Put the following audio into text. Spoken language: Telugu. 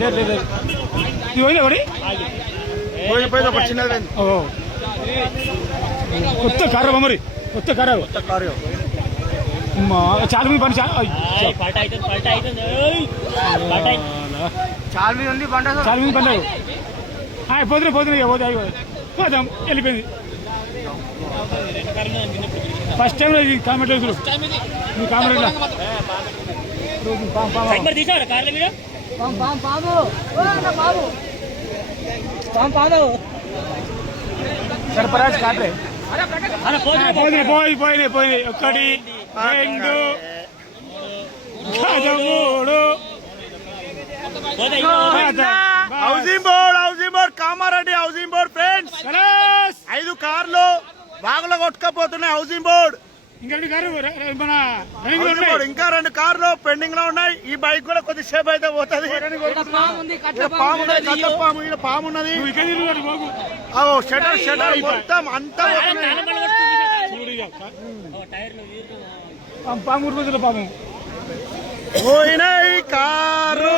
లేదు లేదు ఇది పోయింది ఒకటి పోయిపోయింది ఒకటి చిన్నది కొత్త కారు మరి కొత్త కారు చాలా మీ పని చాలా మీద ఉంది బండ చాలా మీ పని పోతున్నాయి పోతున్నాయి పోతే పోదాం వెళ్ళిపోయింది ఫస్ట్ టైం ఇది కామెంట్ మీ కామెంట్ సర్పరాజ్ కాట్రే పోయినాయి ఒక్కటి రెండు మూడు housing board Kamareddy housing board friends 5 కార్లు బాగులో కొట్టుకపోతున్నాయి హౌసింగ్ బోర్డ్ ఇంకా 2 కార్లు మన ఇంకా 2 కార్లు పెండింగ్ లో ఉన్నాయి ఈ బైక్ కూడా కొద్దిసేపు అయితే పోతుంది పాము ఉన్నది షటర్ మొత్తం అంతా పాము రోజుల పాము పోయినాయి కారు